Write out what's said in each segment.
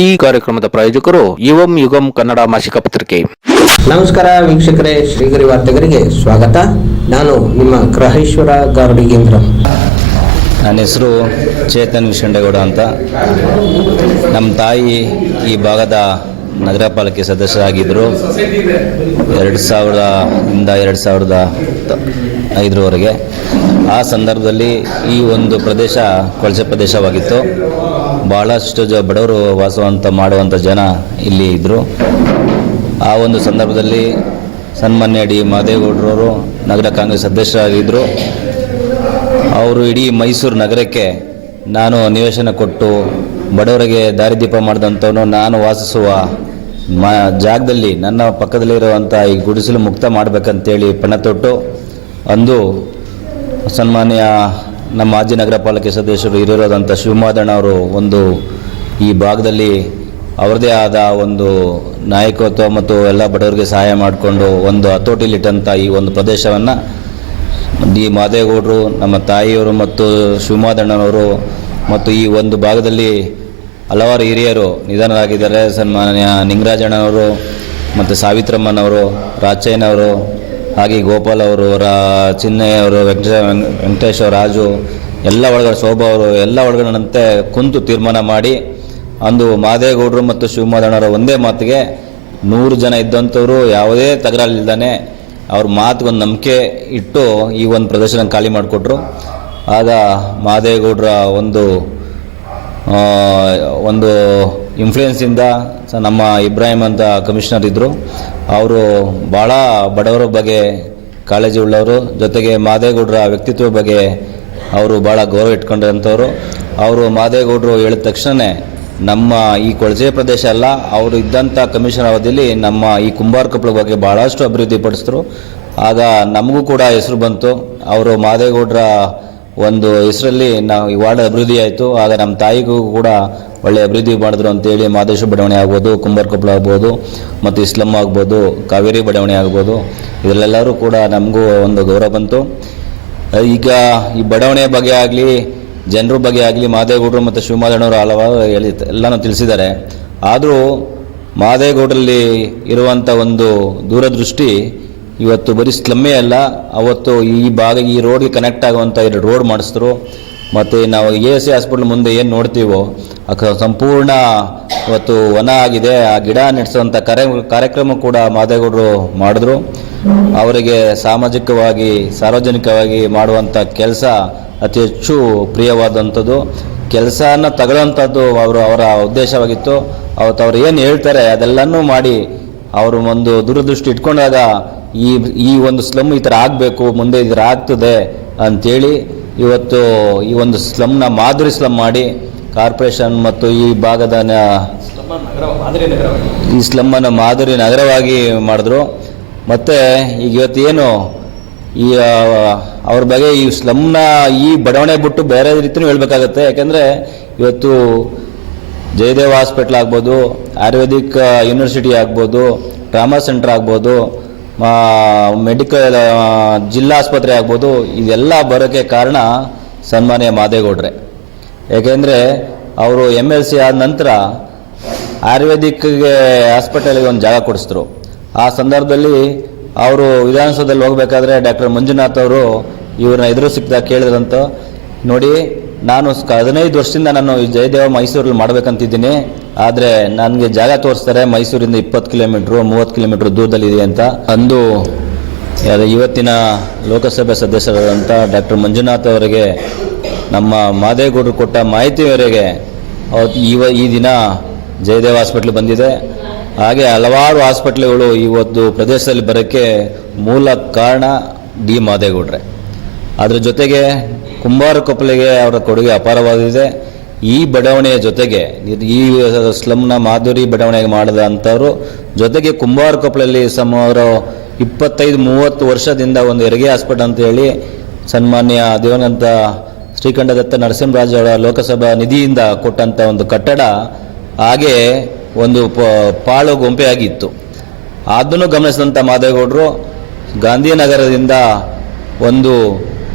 ಈ ಕಾರ್ಯಕ್ರಮದ ಪ್ರಾಯೋಜಕರು ಯುವಂ ಯುಗಂ ಕನ್ನಡ ಮಾಸಿಕ ಪತ್ರಿಕೆ. ನಮಸ್ಕಾರ ವೀಕ್ಷಕರೇ ಶ್ರೀಗರಿ ವಾರ್ತೆಗರಿಗೆ ಸ್ವಾಗತ. ನಾನು ನಿಮ್ಮ ಗ್ರಹೇಶ್ವರ ಗಾರ್ಡಿಗೇಂದ್ರ. ನನ್ನ ಹೆಸರು ಚೇತನ್ ವಿಶಂಡೇಗೌಡ ಅಂತ. ನಮ್ಮ ತಾಯಿ ಈ ಭಾಗದ ನಗರ ಪಾಲಿಕೆ ಸದಸ್ಯರಾಗಿದ್ದರು. ಎರಡು ಸಾವಿರದಿಂದ ಎರಡು ಸಾವಿರದ ಐದರವರೆಗೆ. ಆ ಸಂದರ್ಭದಲ್ಲಿ ಈ ಒಂದು ಪ್ರದೇಶ ಕೊಳಸೆ ಪ್ರದೇಶವಾಗಿತ್ತು. ಭಾಳಷ್ಟು ಜ ಬಡವರು ವಾಸವಂತ ಮಾಡುವಂಥ ಜನ ಇಲ್ಲಿ ಇದ್ದರು ಆ ಒಂದು ಸಂದರ್ಭದಲ್ಲಿ ಸನ್ಮಾನ್ಯ ಡಿ ಮಾದೇಗೌಡರವರು ನಗರ ಕಾಂಗ್ರೆಸ್ ಅಧ್ಯಕ್ಷರಾಗಿದ್ದರು ಅವರು ಇಡೀ ಮೈಸೂರು ನಗರಕ್ಕೆ ನಾನು ನಿವೇಶನ ಕೊಟ್ಟು ಬಡವರಿಗೆ ದಾರಿದೀಪ ಮಾಡಿದಂಥವನು ನಾನು ವಾಸಿಸುವ ಮ ಜಾಗದಲ್ಲಿ ನನ್ನ ಪಕ್ಕದಲ್ಲಿರುವಂಥ ಈ ಗುಡಿಸಲು ಮುಕ್ತ ಮಾಡಬೇಕಂತೇಳಿ ಪಣ ತೊಟ್ಟು ಅಂದು ಸನ್ಮಾನ್ಯ ನಮ್ಮ ಮಾಜಿ ನಗರ ಪಾಲಿಕೆ ಸದಸ್ಯರು ಹಿರಿಯರಾದಂಥ ಶಿವಮಾದಣ್ಣ ಅವರು ಒಂದು ಈ ಭಾಗದಲ್ಲಿ ಅವರದೇ ಆದ ಒಂದು ನಾಯಕತ್ವ ಮತ್ತು ಎಲ್ಲ ಬಡವರಿಗೆ ಸಹಾಯ ಮಾಡಿಕೊಂಡು ಒಂದು ಹತೋಟಿಲಿಟ್ಟಂಥ ಈ ಒಂದು ಪ್ರದೇಶವನ್ನು ಡಿ ಮಾದೇಗೌಡರು, ನಮ್ಮ ತಾಯಿಯವರು ಮತ್ತು ಶಿವಮಾದಣ್ಣನವರು ಮತ್ತು ಈ ಒಂದು ಭಾಗದಲ್ಲಿ ಹಲವಾರು ಹಿರಿಯರು ನಿಧನರಾಗಿದ್ದಾರೆ. ಸನ್ಮಾನ್ಯ ನಿಂಗರಾಜಣ್ಣನವರು ಮತ್ತು ಸಾವಿತ್ರಮ್ಮನವರು, ರಾಚಯ್ಯನವರು ಹಾಗೆ ಗೋಪಾಲ್ ಅವರು ರಾ ಚಿನ್ನಯ್ಯ ಅವರು, ವೆಂಕಟೇಶ ವೆಂಕಟೇಶ್ವರ ರಾಜು, ಎಲ್ಲ ಒಳಗಡೆ ಶೋಭಾ ಅವರು, ಎಲ್ಲ ಒಳಗಡೆನಂತೆ ಕುಂತು ತೀರ್ಮಾನ ಮಾಡಿ, ಅಂದು ಮಾದೇಗೌಡರು ಮತ್ತು ಶಿವಮಾದಣ್ಣವರ ಒಂದೇ ಮಾತಿಗೆ ನೂರು ಜನ ಇದ್ದಂಥವರು ಯಾವುದೇ ತಗರಲ್ಲಿದ್ದಾನೆ ಅವ್ರ ಮಾತಿಗೊಂದು ನಂಬಿಕೆ ಇಟ್ಟು ಈ ಒಂದು ಪ್ರದರ್ಶನ ಖಾಲಿ ಮಾಡಿಕೊಟ್ರು. ಆಗ ಮಾದೇಗೌಡರ ಒಂದು ಒಂದು ಇನ್ಫ್ಲೂಯೆನ್ಸಿಂದ ನಮ್ಮ ಇಬ್ರಾಹಿಂ ಅಂತ ಕಮಿಷನರ್ ಇದ್ದರು ಅವರು ಭಾಳ ಬಡವರ ಬಗ್ಗೆ ಕಾಳಜಿ ಉಳ್ಳವರು, ಜೊತೆಗೆ ಮಾದೇಗೌಡರ ವ್ಯಕ್ತಿತ್ವ ಬಗ್ಗೆ ಅವರು ಭಾಳ ಗೌರವ ಇಟ್ಕೊಂಡಿರೋಂಥವ್ರು ಅವರು ಮಾದೇಗೌಡರು ಹೇಳಿದ ತಕ್ಷಣವೇ ನಮ್ಮ ಈ ಕೊಳಜೆ ಪ್ರದೇಶ ಅಲ್ಲ, ಅವರು ಇದ್ದಂಥ ಕಮಿಷನ್ ಅವಧಿಯಲ್ಲಿ ನಮ್ಮ ಈ ಕುಂಬಾರ ಕೊಪ್ಪಳ ಬಗ್ಗೆ ಭಾಳಷ್ಟು ಅಭಿವೃದ್ಧಿ ಪಡಿಸಿದ್ರು. ಆಗ ನಮಗೂ ಕೂಡ ಹೆಸರು ಬಂತು. ಅವರು ಮಾದೇಗೌಡರ ಒಂದು ಹೆಸರಲ್ಲಿ ನಾವು ಈ ವಾರ್ಡ್ ಅಭಿವೃದ್ಧಿ ಆಯಿತು. ಆಗ ನಮ್ಮ ತಾಯಿಗೂ ಕೂಡ ಒಳ್ಳೆ ಅಭಿವೃದ್ಧಿ ಮಾಡಿದ್ರು ಅಂತೇಳಿ ಮಾದೇಶ ಬಡಾವಣೆ ಆಗ್ಬೋದು ಕುಂಬಾರಕೊಪ್ಪಳ ಆಗ್ಬೋದು, ಮತ್ತು ಇಸ್ಲಮ್ ಆಗ್ಬೋದು, ಕಾವೇರಿ ಬಡಾವಣೆ ಆಗ್ಬೋದು. ಇದರಲ್ಲೆಲ್ಲರೂ ಕೂಡ ನಮಗೂ ಒಂದು ಗೌರವ ಬಂತು. ಈಗ ಈ ಬಡಾವಣೆಯ ಬಗ್ಗೆ ಆಗಲಿ, ಜನರ ಬಗ್ಗೆ ಆಗಲಿ, ಮಾದೇಗೌಡರು ಮತ್ತು ಶಿವಮಾದಣ್ಣವರು ಹಲವಾರು ಹೇಳಿ, ಎಲ್ಲನೂ ತಿಳಿಸಿದ್ದಾರೆ. ಆದರೂ ಮಾದೇಗೌಡರಲ್ಲಿ ಇರುವಂಥ ಒಂದು ದೂರದೃಷ್ಟಿ ಇವತ್ತು ಬರೀ ಸ್ಲಮ್ಮೇ ಅಲ್ಲ, ಅವತ್ತು ಈ ಭಾಗ, ಈ ರೋಡ್ಗೆ ಕನೆಕ್ಟ್ ಆಗುವಂಥ ಎರಡು ರೋಡ್ ಮಾಡಿಸಿದ್ರು. ಮತ್ತು ನಾವು ಎ ಎಸ್ ಸಿ ಹಾಸ್ಪಿಟ್ಲ್ ಮುಂದೆ ಏನು ನೋಡ್ತೀವೋ ಸಂಪೂರ್ಣ ಇವತ್ತು ವನ ಆಗಿದೆ, ಆ ಗಿಡ ನೆಡೆಸುವಂಥ ಕಾರ್ಯ ಕಾರ್ಯಕ್ರಮ ಕೂಡ ಮಾದೇಗೌಡರು ಮಾಡಿದ್ರು. ಅವರಿಗೆ ಸಾಮಾಜಿಕವಾಗಿ, ಸಾರ್ವಜನಿಕವಾಗಿ ಮಾಡುವಂಥ ಕೆಲಸ ಅತಿ ಹೆಚ್ಚು ಪ್ರಿಯವಾದಂಥದ್ದು. ಕೆಲಸನ ತಗೊಳ್ಳೋಂಥದ್ದು ಅವರು ಅವರ ಉದ್ದೇಶವಾಗಿತ್ತು. ಅವತ್ತು ಅವ್ರು ಏನು ಹೇಳ್ತಾರೆ ಅದೆಲ್ಲನೂ ಮಾಡಿ ಅವರು ಒಂದು ದೂರದೃಷ್ಟಿ ಇಟ್ಕೊಂಡಾಗ ಈ ಈ ಒಂದು ಸ್ಲಮ್ ಈ ಥರ ಆಗಬೇಕು, ಮುಂದೆ ಈ ಥರ ಆಗ್ತದೆ ಅಂಥೇಳಿ ಇವತ್ತು ಈ ಒಂದು ಸ್ಲಮ್ನ ಮಾದರಿ ಸ್ಲಮ್ ಮಾಡಿ ಕಾರ್ಪೊರೇಷನ್ ಮತ್ತು ಈ ಭಾಗದ ಈ ಸ್ಲಮ್ಮನ್ನು ಮಾದರಿ ನಗರವಾಗಿ ಮಾಡಿದ್ರು. ಮತ್ತು ಈಗ ಇವತ್ತು ಏನು ಈ ಅವ್ರ ಬಗ್ಗೆ ಈ ಸ್ಲಮ್ನ ಈ ಬಡಾವಣೆ ಬಿಟ್ಟು ಬೇರೆ ರೀತಿಯೂ ಹೇಳಬೇಕಾಗತ್ತೆ. ಯಾಕೆಂದರೆ ಇವತ್ತು ಜಯದೇವ ಹಾಸ್ಪಿಟ್ಲ್ ಆಗ್ಬೋದು, ಆಯುರ್ವೇದಿಕ್ ಯೂನಿವರ್ಸಿಟಿ ಆಗ್ಬೋದು, ಟ್ರಾಮಾ ಸೆಂಟರ್ ಆಗ್ಬೋದು ಮೆಡಿಕಲ್ ಜಿಲ್ಲಾ ಆಸ್ಪತ್ರೆ ಆಗ್ಬೋದು, ಇದೆಲ್ಲ ಬರೋಕ್ಕೆ ಕಾರಣ ಸನ್ಮಾನ್ಯ ಮಾದೇಗೌಡ್ರೆ. ಏಕೆಂದರೆ ಅವರು ಎಂ ಎಲ್ ಸಿ ಆದ ನಂತರ ಆಯುರ್ವೇದಿಕ್ಗೆ ಹಾಸ್ಪಿಟಲ್ಗೆ ಒಂದು ಜಾಗ ಕೊಡಿಸಿದ್ರು. ಆ ಸಂದರ್ಭದಲ್ಲಿ ಅವರು ವಿಧಾನಸೌಧದಲ್ಲಿ ಹೋಗಬೇಕಾದ್ರೆ ಡಾಕ್ಟರ್ ಮಂಜುನಾಥ್ ಅವರು ಇವ್ರನ್ನ ಎದುರು ಸಿಕ್ಕಿದಾಗ ಕೇಳಿದ್ರಂತ, ನೋಡಿ ನಾನು ಹದಿನೈದು ವರ್ಷದಿಂದ ನಾನು ಜಯದೇವ ಮೈಸೂರಲ್ಲಿ ಮಾಡ್ಬೇಕಂತಿದ್ದೀನಿ. ಆದರೆ ನನಗೆ ಜಾಗ ತೋರಿಸ್ತಾರೆ, ಮೈಸೂರಿಂದ ಇಪ್ಪತ್ತು ಕಿಲೋಮೀಟ್ರು, ಮೂವತ್ತು ಕಿಲೋಮೀಟ್ರ್ ದೂರದಲ್ಲಿದೆ ಅಂತ. ಅಂದು ಇವತ್ತಿನ ಲೋಕಸಭೆ ಸದಸ್ಯರಾದಂಥ ಡಾಕ್ಟರ್ ಮಂಜುನಾಥ್ ಅವರಿಗೆ, ನಮ್ಮ ಮಾದೇಗೌಡರು ಕೊಟ್ಟ ಮಾಹಿತಿ ಮೇರೆಗೆ ಅವತ್ತು ಇವ, ಈ ದಿನ ಜಯದೇವ ಹಾಸ್ಪಿಟ್ಲ್ ಬಂದಿದೆ. ಹಾಗೆ ಹಲವಾರು ಹಾಸ್ಪಿಟ್ಲ್ಗಳು ಇವತ್ತು ಪ್ರದೇಶದಲ್ಲಿ ಬರೋಕ್ಕೆ ಮೂಲ ಕಾರಣ ಡಿ ಮಾದೇಗೌಡ್ರೆ. ಅದ್ರ ಜೊತೆಗೆ ಕುಂಬಾರ ಕೊಪ್ಪಲಿಗೆ ಅವರ ಕೊಡುಗೆ ಅಪಾರವಾಗಿದೆ. ಈ ಬಡಾವಣೆಯ ಜೊತೆಗೆ, ಈ ಸ್ಲಮ್ನ ಮಾಧುರಿ ಬಡಾವಣೆಗೆ ಮಾಡಿದ ಅಂಥವ್ರು, ಜೊತೆಗೆ ಕುಂಬಾರ ಕೊಪ್ಪಳಲ್ಲಿ ಸುಮಾರು ಇಪ್ಪತ್ತೈದು, ಮೂವತ್ತು ವರ್ಷದಿಂದ ಒಂದು ಹೆರಿಗೆ ಹಾಸ್ಪಿಟಲ್ ಅಂತ ಹೇಳಿ ಸನ್ಮಾನ್ಯ ದಿವಂಗತ ಶ್ರೀಕಂಠದತ್ತ ನರಸಿಂಹರಾಜ ಅವರ ಲೋಕಸಭಾ ನಿಧಿಯಿಂದ ಕೊಟ್ಟಂಥ ಒಂದು ಕಟ್ಟಡ, ಹಾಗೆ ಒಂದು ಪಾಳು ಗೊಂಪೆಯಾಗಿತ್ತು. ಅದನ್ನು ಗಮನಿಸಿದಂಥ ಮಾದೇಗೌಡರು, ಗಾಂಧಿನಗರದಿಂದ ಒಂದು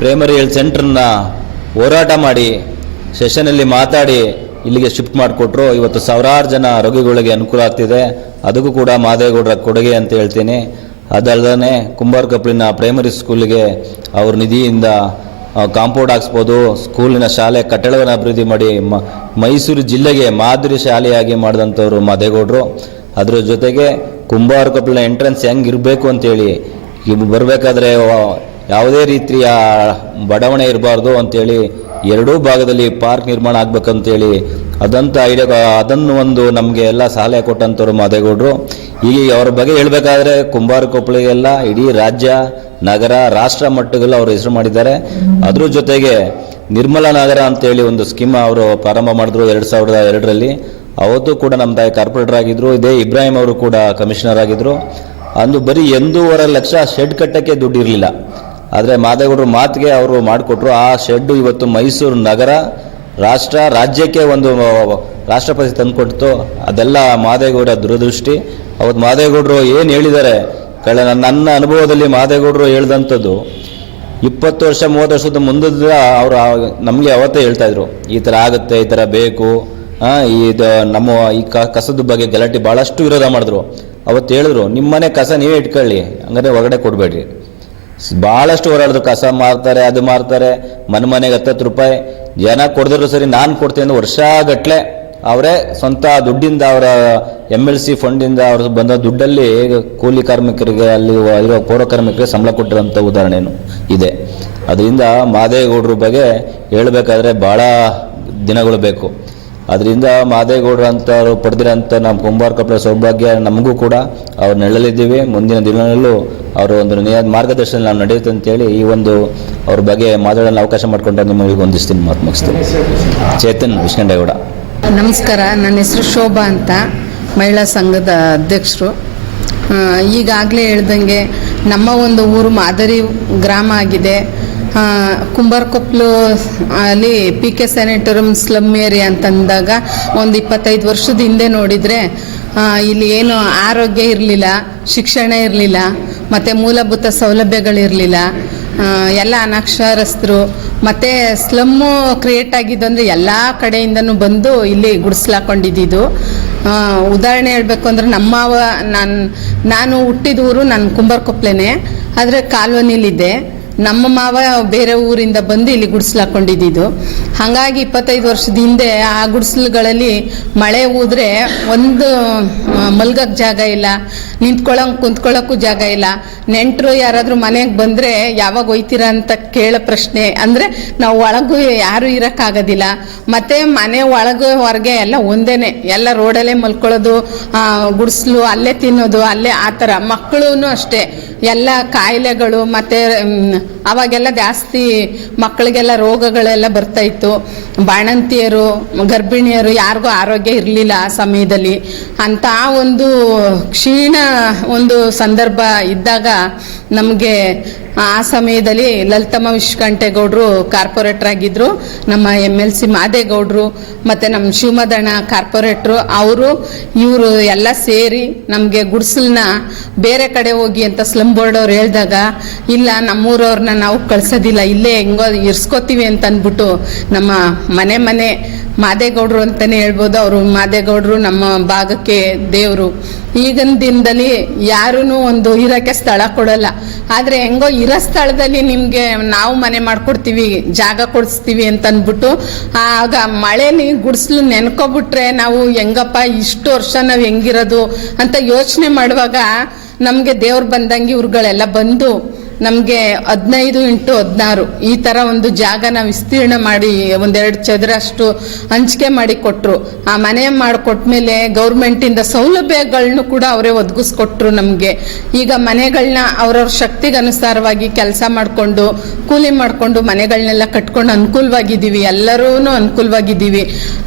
ಪ್ರೈಮರಿ ಹೆಲ್ತ್ ಸೆಂಟ್ರನ್ನ ಹೋರಾಟ ಮಾಡಿ ಸೆಷನಲ್ಲಿ ಮಾತಾಡಿ, ಇಲ್ಲಿಗೆ ಶಿಫ್ಟ್ ಮಾಡಿಕೊಟ್ರು. ಇವತ್ತು ಸಾವಿರಾರು ಜನ ರೋಗಿಗಳಿಗೆ ಅನುಕೂಲ ಆಗ್ತಿದೆ. ಅದಕ್ಕೂ ಕೂಡ ಮಾದೇಗೌಡರ ಕೊಡುಗೆ ಅಂತ ಹೇಳ್ತೀನಿ. ಅದಲ್ಲದೆ ಕುಂಬಾರ ಕಪ್ಲಿನ ಪ್ರೈಮರಿ ಸ್ಕೂಲಿಗೆ ಅವ್ರ ನಿಧಿಯಿಂದ ಕಾಂಪೌಂಡ್ ಹಾಕ್ಸ್ಬೋದು. ಸ್ಕೂಲಿನ ಶಾಲೆ ಕಟ್ಟಡವನ್ನು ಅಭಿವೃದ್ಧಿ ಮಾಡಿ, ಮ, ಮೈಸೂರು ಜಿಲ್ಲೆಗೆ ಮಾದರಿ ಶಾಲೆಯಾಗಿ ಮಾಡಿದಂಥವ್ರು ಮಾದೇಗೌಡರು. ಅದರ ಜೊತೆಗೆ ಕುಂಬಾರ ಕಪ್ಲಿನ ಎಂಟ್ರೆನ್ಸ್ ಹೆಂಗಿರಬೇಕು ಅಂತೇಳಿ, ಇವು ಬರಬೇಕಾದ್ರೆ ಯಾವುದೇ ರೀತಿಯ ಬಡಾವಣೆ ಇರಬಾರ್ದು ಅಂತೇಳಿ ಎರಡೂ ಭಾಗದಲ್ಲಿ ಪಾರ್ಕ್ ನಿರ್ಮಾಣ ಆಗ್ಬೇಕಂತೇಳಿ ಅದಂತ ಐಡಿಯಾ ಅದನ್ನು ಒಂದು ನಮಗೆ ಎಲ್ಲ ಸಲಹೆ ಕೊಟ್ಟಂಥವ್ರು ಮಾದೇಗೌಡರು. ಈಗ ಅವ್ರ ಬಗ್ಗೆ ಹೇಳಬೇಕಾದ್ರೆ ಕುಂಬಾರ ಕೊಪ್ಪಳಿಗೆಲ್ಲ ಇಡೀ ರಾಜ್ಯ, ನಗರ, ರಾಷ್ಟ್ರ ಮಟ್ಟದಲ್ಲಿ ಅವರು ಹೆಸರು ಮಾಡಿದ್ದಾರೆ. ಅದ್ರ ಜೊತೆಗೆ ನಿರ್ಮಲ ನಗರ ಅಂತೇಳಿ ಒಂದು ಸ್ಕೀಮ್ ಅವರು ಪ್ರಾರಂಭ ಮಾಡಿದ್ರು ಎರಡು ಸಾವಿರದ ಎರಡರಲ್ಲಿ. ಅವತ್ತು ಕೂಡ ನಮ್ಮ ತಾಯಿ ಕಾರ್ಪೊರೇಟರ್ ಆಗಿದ್ರು, ಇದೇ ಇಬ್ರಾಹಿಂ ಅವರು ಕೂಡ ಕಮಿಷನರ್ ಆಗಿದ್ರು. ಅಂದು ಬರೀ ಎಂದೂವರೆ ಲಕ್ಷ ಶೆಡ್ ಕಟ್ಟಕ್ಕೆ ದುಡ್ಡು ಇರಲಿಲ್ಲ. ಆದರೆ ಮಾದೇಗೌಡರು ಮಾತಿಗೆ ಅವರು ಮಾಡಿಕೊಟ್ರು ಆ ಶೆಡ್ಡು ಇವತ್ತು ಮೈಸೂರು ನಗರ ರಾಷ್ಟ್ರ ರಾಜ್ಯಕ್ಕೆ ಒಂದು ರಾಷ್ಟ್ರಪತಿ ತಂದುಕೊಡ್ತು. ಅದೆಲ್ಲ ಮಾದೇಗೌಡ ದುರದೃಷ್ಟಿ. ಅವತ್ತು ಮಾದೇಗೌಡರು ಏನು ಹೇಳಿದ್ದಾರೆ? ಕಳೆ ನನ್ನ ಅನುಭವದಲ್ಲಿ ಮಾದೇಗೌಡರು ಹೇಳ್ದಂಥದ್ದು ಇಪ್ಪತ್ತು ವರ್ಷ, ಮೂವತ್ತು ವರ್ಷದ ಮುಂದದ ಅವರು ನಮಗೆ ಅವತ್ತೇ ಹೇಳ್ತಾ ಇದ್ರು. ಈ ಥರ ಆಗುತ್ತೆ, ಈ ಥರ ಬೇಕು. ಇದು ನಮ್ಮ ಈ ಕ, ಕಸದ ಬಗ್ಗೆ ಗಲಾಟೆ ಭಾಳಷ್ಟು ವಿರೋಧ ಮಾಡಿದ್ರು. ಅವತ್ತು ಹೇಳಿದ್ರು, ನಿಮ್ಮನೆ ಕಸ ನೀವೇ ಇಟ್ಕೊಳ್ಳಿ. ಹಂಗಾದ್ರೆ ಹೊರಗಡೆ ಕೊಡಬೇಡ್ರಿ. ಭಾಳಷ್ಟು ಓಡಾಡಿದ್ರು ಕಸ ಮಾರ್ತಾರೆ, ಅದು ಮಾರ್ತಾರೆ, ಮನೆ ಮನೆಗೆ ಹತ್ತತ್ತು ರೂಪಾಯಿ. ಜನ ಕೊಡಿದ್ರು ಸರಿ, ನಾನು ಕೊಡ್ತೀನಿ ವರ್ಷಗಟ್ಟಲೆ ವರ್ಷ ಗಟ್ಲೆ ಅವರೇ ಸ್ವಂತ ದುಡ್ಡಿಂದ ಅವರ ಎಂ ಎಲ್ ಸಿ ಫಂಡಿಂದ ಅವ್ರ ಬಂದ ದುಡ್ಡಲ್ಲಿ ಕೂಲಿ ಕಾರ್ಮಿಕರಿಗೆ ಅಲ್ಲಿ ಇರೋ ಪೌರ ಕಾರ್ಮಿಕರಿಗೆ ಸಂಬಳ ಕೊಟ್ಟಿರೋಂಥ ಉದಾಹರಣೆನು ಇದೆ. ಅದರಿಂದ ಮಾದೇಗೌಡರ ಬಗ್ಗೆ ಹೇಳಬೇಕಾದ್ರೆ ಭಾಳ ದಿನಗಳು ಬೇಕು. ಅದರಿಂದ ಮಾದೇಗೌಡರು ಅಂತವರು ಪಡೆದಿರೋಂಥ ನಮ್ಮ ಕುಂಬಾರ ಕಪ್ಪಳ ಸೌಭಾಗ್ಯ ನಮಗೂ ಕೂಡ ಅವ್ರು ನೆಳಲಿದ್ದೀವಿ ಮುಂದಿನ ದಿನಗಳಲ್ಲೂ ಅವರು ಒಂದು ನಿಯಾದ ಮಾರ್ಗದರ್ಶನ ನಾವು ನಡೆಯುತ್ತೆ ಅಂತೇಳಿ ಈ ಒಂದು ಅವ್ರ ಬಗ್ಗೆ ಮಾತಾಡಲು ಅವಕಾಶ ಮಾಡಿಕೊಂಡು ನಿಮಗೆ ಹೊಂದಿಸ್ತೀನಿ ಮಾತು ಮುಗಿಸ್ತೀನಿ. ಚೇತನ್ ವಿಷ್ಣುಗೌಡ ನಮಸ್ಕಾರ, ನನ್ನ ಹೆಸರು ಶೋಭಾ ಅಂತ ಮಹಿಳಾ ಸಂಘದ ಅಧ್ಯಕ್ಷರು. ಈಗಾಗಲೇ ಹೇಳ್ದಂಗೆ ನಮ್ಮ ಒಂದು ಊರು ಮಾದರಿ ಗ್ರಾಮ ಆಗಿದೆ. ಕುಂಬಾರಕೊಪ್ಲು ಅಲ್ಲಿ P K sanatorium slum area ಅಂತಂದಾಗ ಒಂದು ಇಪ್ಪತ್ತೈದು ವರ್ಷದ ಹಿಂದೆ ನೋಡಿದರೆ ಇಲ್ಲಿ ಏನು ಆರೋಗ್ಯ ಇರಲಿಲ್ಲ, ಶಿಕ್ಷಣ ಇರಲಿಲ್ಲ, ಮತ್ತು ಮೂಲಭೂತ ಸೌಲಭ್ಯಗಳಿರಲಿಲ್ಲ ಎಲ್ಲ ಅನಕ್ಷರಸ್ಥರು, ಮತ್ತು ಸ್ಲಮ್ಮು ಕ್ರಿಯೇಟ್ ಆಗಿದ್ದು ಅಂದರೆ ಎಲ್ಲ ಕಡೆಯಿಂದನೂ ಬಂದು ಇಲ್ಲಿ ಗುಡಿಸ್ಲಾಕೊಂಡಿದ್ದು ಉದಾಹರಣೆ ಹೇಳಬೇಕು ಅಂದರೆ ನಮ್ಮ ನಾನು ನಾನು ಹುಟ್ಟಿದ ಊರು ನಾನು ಕುಂಬಾರಕೊಪ್ಲೆನೇ ಆದರೆ ಕಾಲ್ವನಿಲಿದ್ದೆ ನಮ್ಮ ಮಾವ ಬೇರೆ ಊರಿಂದ ಬಂದು ಇಲ್ಲಿ ಗುಡಿಸ್ಲಾಕೊಂಡಿದ್ದು ಹಾಗಾಗಿ ಇಪ್ಪತ್ತೈದು ವರ್ಷದ ಹಿಂದೆ ಆ ಗುಡಿಸ್ಲುಗಳಲ್ಲಿ ಮಳೆ ಊದ್ರೆ ಒಂದು ಮಲ್ಗಕ್ಕೆ ಜಾಗ ಇಲ್ಲ ನಿಂತ್ಕೊಳ್ಳಂಗೆ ಕುಂತ್ಕೊಳ್ಳೋಕ್ಕೂ ಜಾಗ ಇಲ್ಲ. ನೆಂಟರು ಯಾರಾದರೂ ಮನೆಗೆ ಬಂದರೆ ಯಾವಾಗ ಒಯ್ತೀರಾ ಅಂತ ಕೇಳೋ ಪ್ರಶ್ನೆ. ಅಂದರೆ ನಾವು ಒಳಗೂ ಯಾರೂ ಇರೋಕ್ಕಾಗೋದಿಲ್ಲ. ಮತ್ತು ಮನೆ ಒಳಗೆ ಹೊರಗೆ ಎಲ್ಲ ಒಂದೇನೆ. ಎಲ್ಲ ರೋಡಲ್ಲೇ ಮಲ್ಕೊಳ್ಳೋದು ಗುಡಿಸ್ಲು, ಅಲ್ಲೇ ತಿನ್ನೋದು, ಅಲ್ಲೇ ಆ ಥರ. ಮಕ್ಕಳು ಅಷ್ಟೇ. ಎಲ್ಲ ಕಾಯಿಲೆಗಳು ಮತ್ತು ಅವಾಗೆಲ್ಲ ಜಾಸ್ತಿ ಮಕ್ಕಳಿಗೆಲ್ಲ ರೋಗಗಳೆಲ್ಲ ಬರ್ತಾ ಇತ್ತು. ಬಾಣಂತಿಯರು, ಗರ್ಭಿಣಿಯರು ಯಾರಿಗೂ ಆರೋಗ್ಯ ಇರಲಿಲ್ಲ ಆ ಸಮಯದಲ್ಲಿ. ಅಂತ ಒಂದು ಕ್ಷೀಣ ಒಂದು ಸಂದರ್ಭ ಇದ್ದಾಗ ನಮಗೆ ಆ ಸಮಯದಲ್ಲಿ ಲಲಿತಮ್ಮ ವಿಶ್ವಕಂಠೇಗೌಡರು ಕಾರ್ಪೊರೇಟರ್ ಆಗಿದ್ರು, ನಮ್ಮ ಎಂ ಎಲ್ ಸಿ ಮಾದೇಗೌಡರು, ಮತ್ತು ನಮ್ಮ ಶಿವಮದಣ್ಣ ಕಾರ್ಪೊರೇಟ್ರು, ಅವರು, ಇವರು ಎಲ್ಲ ಸೇರಿ ನಮಗೆ ಗುಡ್ಸಲನ್ನ ಬೇರೆ ಕಡೆ ಹೋಗಿ ಅಂತ ಸ್ಲಮ್ ಬೋರ್ಡ್ ಅವ್ರು ಹೇಳಿದಾಗ, ಇಲ್ಲ ನಮ್ಮೂರವ್ರನ್ನ ನಾವು ಕಳ್ಸೋದಿಲ್ಲ, ಇಲ್ಲೇ ಹೆಂಗೋ ಇರ್ಸ್ಕೋತೀವಿ ಅಂತ ಅಂದ್ಬಿಟ್ಟು ನಮ್ಮ ಮನೆ ಮನೆ ಮಾದೇಗೌಡರು ಅಂತಲೇ ಹೇಳ್ಬೋದು. ಅವರು ಮಾದೇಗೌಡರು ನಮ್ಮ ಭಾಗಕ್ಕೆ ದೇವರು. ಈಗಿನ ದಿನದಲ್ಲಿ ಯಾರೂ ಒಂದು ಇರೋಕ್ಕೆ ಸ್ಥಳ ಕೊಡಲ್ಲ. ಆದರೆ ಹೆಂಗೋ ಇರೋ ಸ್ಥಳದಲ್ಲಿ ನಿಮಗೆ ನಾವು ಮನೆ ಮಾಡ್ಕೊಡ್ತೀವಿ, ಜಾಗ ಕೊಡಿಸ್ತೀವಿ ಅಂತಂದ್ಬಿಟ್ಟು ಆಗ ಆಗ ನೀರು ಗುಡಿಸ್ಲು ನೆನ್ಕೊಬಿಟ್ರೆ ನಾವು ಹೆಂಗಪ್ಪ ಇಷ್ಟು ವರ್ಷ ನಾವು ಹೆಂಗಿರೋದು ಅಂತ ಯೋಚನೆ ಮಾಡುವಾಗ ನಮಗೆ ದೇವ್ರು ಬಂದಂಗೆ ಇವ್ರುಗಳೆಲ್ಲ ಬಂದು ನಮಗೆ ಹದಿನೈದು ಇಂಟು ಹದಿನಾರು ಈ ಥರ ಒಂದು ಜಾಗನ ವಿಸ್ತೀರ್ಣ ಮಾಡಿ ಒಂದೆರಡು ಚದರಷ್ಟು ಹಂಚಿಕೆ ಮಾಡಿ ಕೊಟ್ಟರು ಆ ಮನೆ ಮಾಡಿಕೊಟ್ಮೇಲೆ ಗೌರ್ಮೆಂಟಿಂದ ಸೌಲಭ್ಯಗಳನ್ನೂ ಕೂಡ ಅವರೇ ಒದಗಿಸ್ಕೊಟ್ರು ನಮಗೆ. ಈಗ ಮನೆಗಳನ್ನ ಅವ್ರವ್ರ ಶಕ್ತಿಗೆ ಅನುಸಾರವಾಗಿ ಕೆಲಸ ಮಾಡಿಕೊಂಡು, ಕೂಲಿ ಮಾಡಿಕೊಂಡು ಮನೆಗಳನ್ನೆಲ್ಲ ಕಟ್ಕೊಂಡು ಅನುಕೂಲವಾಗಿದ್ದೀವಿ. ಎಲ್ಲರೂ ಅನುಕೂಲವಾಗಿದ್ದೀವಿ.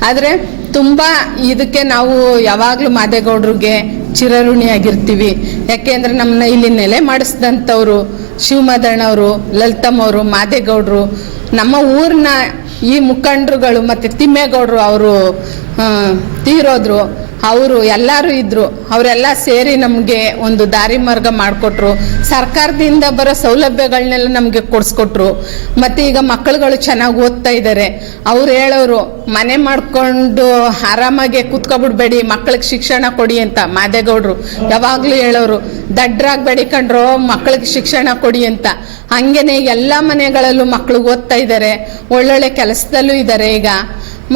ಆದರೆ ತುಂಬ ಇದಕ್ಕೆ ನಾವು ಯಾವಾಗಲೂ ಮಾದೇಗೌಡ್ರಿಗೆ ಚಿರಋಣಿಯಾಗಿರ್ತೀವಿ. ಯಾಕೆಂದ್ರೆ ನಮ್ಮನ್ನ ಇಲ್ಲಿ ನೆಲೆ ಮಾಡಿಸಿದಂಥವ್ರು ಶಿವಮಾದಣ್ಣವರು ಲಲಿತಮ್ಮವರು ಮಾದೇಗೌಡರು, ನಮ್ಮ ಊರಿನ ಈ ಮುಖಂಡರುಗಳು ಮತ್ತು ತಿಮ್ಮೇಗೌಡರು ಅವರು ತೀರೋದ್ರು ಅವರು ಎಲ್ಲರೂ ಇದ್ರು. ಅವರೆಲ್ಲ ಸೇರಿ ನಮಗೆ ಒಂದು ದಾರಿ ಮಾರ್ಗ ಮಾಡಿಕೊಟ್ರು. ಸರ್ಕಾರದಿಂದ ಬರೋ ಸೌಲಭ್ಯಗಳನ್ನೆಲ್ಲ ನಮಗೆ ಕೊಡಿಸ್ಕೊಟ್ರು. ಮತ್ತು ಈಗ ಮಕ್ಕಳುಗಳು ಚೆನ್ನಾಗಿ ಓದ್ತಾ ಇದ್ದಾರೆ ಅವ್ರು ಹೇಳೋರು, ಮನೆ ಮಾಡಿಕೊಂಡು ಆರಾಮಾಗಿ ಕೂತ್ಕೊಬಿಡ್ಬೇಡಿ ಮಕ್ಕಳಿಗೆ ಶಿಕ್ಷಣ ಕೊಡಿ ಅಂತ ಮಾದೇಗೌಡರು ಯಾವಾಗಲೂ ಹೇಳೋರು. ದಡ್ರಾಗಿ ಬೆಳಿಕೊಂಡ್ರು ಮಕ್ಕಳಿಗೆ ಶಿಕ್ಷಣ ಕೊಡಿ ಅಂತ. ಹಂಗೇನೆ ಎಲ್ಲ ಮನೆಗಳಲ್ಲೂ ಮಕ್ಕಳು ಓದ್ತಾ ಇದ್ದಾರೆ ಒಳ್ಳೊಳ್ಳೆ ಕೆಲಸದಲ್ಲೂ ಇದ್ದಾರೆ ಈಗ.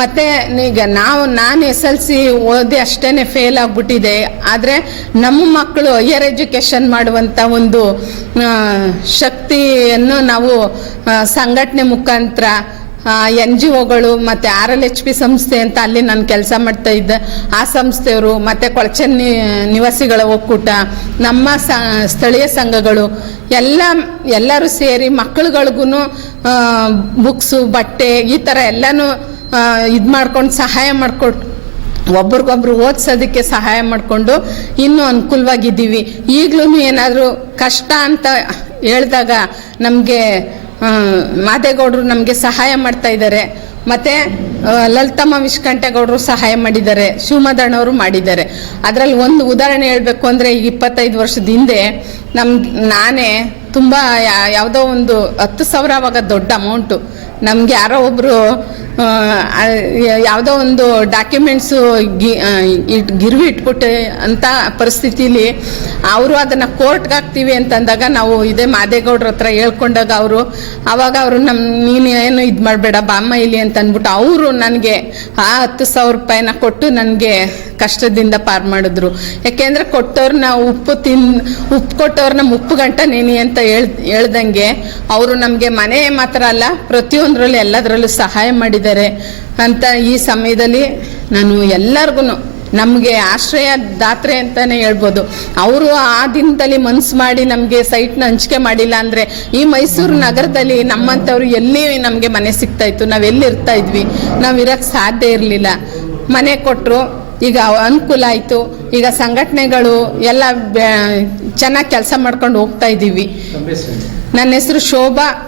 ಮತ್ತೆ ಈಗ ನಾವು, ನಾನು ಎಸ್ ಎಲ್ ಸಿ ಓದಿ ಅಷ್ಟೇ ಫೇಲ್ ಆಗ್ಬಿಟ್ಟಿದೆ. ಆದರೆ ನಮ್ಮ ಮಕ್ಕಳು ಹೈಯರ್ ಎಜುಕೇಷನ್ ಮಾಡುವಂಥ ಒಂದು ಶಕ್ತಿಯನ್ನು ನಾವು ಸಂಘಟನೆ ಮುಖಾಂತರ ಎನ್ ಜಿ ಒಗಳು ಮತ್ತು ಆರ್ ಎಲ್ ಎಚ್ ಪಿ ಸಂಸ್ಥೆ ಅಂತ ಅಲ್ಲಿ ನಾನು ಕೆಲಸ ಮಾಡ್ತಾ ಇದ್ದೆ. ಆ ಸಂಸ್ಥೆಯವರು ಮತ್ತು ಕೊಳಚೆ ನಿವಾಸಿಗಳ ಒಕ್ಕೂಟ, ನಮ್ಮ ಸ್ಥಳೀಯ ಸಂಘಗಳು, ಎಲ್ಲ, ಎಲ್ಲರೂ ಸೇರಿ ಮಕ್ಕಳುಗಳಿಗೂ ಬುಕ್ಸು ಬಟ್ಟೆ ಈ ಥರ ಎಲ್ಲನೂ ಇದು ಮಾಡ್ಕೊಂಡು ಸಹಾಯ ಮಾಡಿಕೊಟ್ಟು ಒಬ್ರಿಗೊಬ್ರು ಓದಿಸೋದಕ್ಕೆ ಸಹಾಯ ಮಾಡಿಕೊಂಡು ಇನ್ನೂ ಅನುಕೂಲವಾಗಿದ್ದೀವಿ. ಈಗಲೂ ಏನಾದರೂ ಕಷ್ಟ ಅಂತ ಹೇಳಿದಾಗ ನಮಗೆ ಮಾದೇಗೌಡರು ನಮಗೆ ಸಹಾಯ ಮಾಡ್ತಾ ಇದ್ದಾರೆ ಮತ್ತು ಲಲಿತಮ್ಮ ವಿಶ್ಕಂಠೇಗೌಡರು ಸಹಾಯ ಮಾಡಿದ್ದಾರೆ. ಶಿವಮದಣ್ಣವರು ಮಾಡಿದ್ದಾರೆ. ಅದರಲ್ಲಿ ಒಂದು ಉದಾಹರಣೆ ಹೇಳಬೇಕು ಅಂದರೆ ಇಪ್ಪತ್ತೈದು ವರ್ಷದ ಹಿಂದೆ ನಮ್ಮ ನಾನೇ ತುಂಬ ಯಾವುದೋ ಒಂದು ಹತ್ತು ಸಾವಿರ ಅವಾಗ ದೊಡ್ಡ ಅಮೌಂಟು ನಮ್ಗೆ ಯಾರೋ ಒಬ್ಬರು ಯಾವುದೋ ಒಂದು ಡಾಕ್ಯುಮೆಂಟ್ಸು ಇಟ್, ಗಿರ್ವಿ ಇಟ್ಬಿಟ್ಟು ಅಂತ ಪರಿಸ್ಥಿತಿಲಿ ಅವರು ಅದನ್ನು ಕೋರ್ಟ್ಗೆ ಹಾಕ್ತೀವಿ ಅಂತಂದಾಗ ನಾವು ಇದೇ ಮಾದೇಗೌಡ್ರ ಹತ್ರ ಹೇಳ್ಕೊಂಡಾಗ ಅವರು, ಅವಾಗ ಅವರು ನಮ್ಮ ನೀನು ಏನು ಇದು ಮಾಡಬೇಡ, ಬಾಮ್ಮ ಇಲ್ಲಿ ಅಂತ ಅಂದ್ಬಿಟ್ಟು ಅವರು ನನಗೆ ಆ ಹತ್ತು ಸಾವಿರ ರೂಪಾಯಿನ ಕೊಟ್ಟು ನನಗೆ ಕಷ್ಟದಿಂದ ಪಾರು ಮಾಡಿದ್ರು. ಯಾಕೆಂದರೆ ಕೊಟ್ಟವ್ರನ್ನ ಉಪ್ಪು ತಿನ್, ಉಪ್ಪು ಕೊಟ್ಟವ್ರನ್ನ ಮುಪ್ಪು ಗಂಟ ನೀನಿ ಅಂತ ಹೇಳ್, ಹೇಳ್ದಂಗೆ ಅವರು ನಮಗೆ ಮನೆ ಮಾತ್ರ ಅಲ್ಲ ಪ್ರತಿಯೊಂದರಲ್ಲೂ ಎಲ್ಲದರಲ್ಲೂ ಸಹಾಯ ಮಾಡಿದ್ದಾರೆ ಅಂತ ಈ ಸಮಯದಲ್ಲಿ ನಾನು ಎಲ್ಲರಿಗೂ ನಮಗೆ ಆಶ್ರಯ ದಾತ್ರೆ ಅಂತಾನೆ ಹೇಳ್ಬೋದು. ಅವರು ಆ ದಿನದಲ್ಲಿ ಮನ್ಸು ಮಾಡಿ ನಮಗೆ ಸೈಟ್ನ ಹಂಚಿಕೆ ಮಾಡಿಲ್ಲ ಅಂದರೆ ಈ ಮೈಸೂರು ನಗರದಲ್ಲಿ ನಮ್ಮಂಥವ್ರು ಎಲ್ಲಿ ನಮಗೆ ಮನೆ ಸಿಗ್ತಾ ಇತ್ತು? ನಾವು ಎಲ್ಲಿ ಇರ್ತಾ ಇದ್ವಿ? ನಾವು ಇರೋಕ್ಕೆ ಸಾಧ್ಯ ಇರಲಿಲ್ಲ. ಮನೆ ಕೊಟ್ಟರು ಈಗ ಅನುಕೂಲ ಆಯಿತು. ಈಗ ಸಂಘಟನೆಗಳು ಎಲ್ಲ ಚೆನ್ನಾಗಿ ಕೆಲಸ ಮಾಡ್ಕೊಂಡು ಹೋಗ್ತಾ ಇದ್ದೀವಿ. ನನ್ನ ಹೆಸರು ಶೋಭಾ.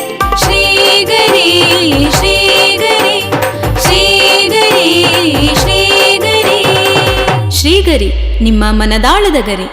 ಶ್ರೀಗರಿ ನಿಮ್ಮ ಮನದಾಳದ ಗರಿ.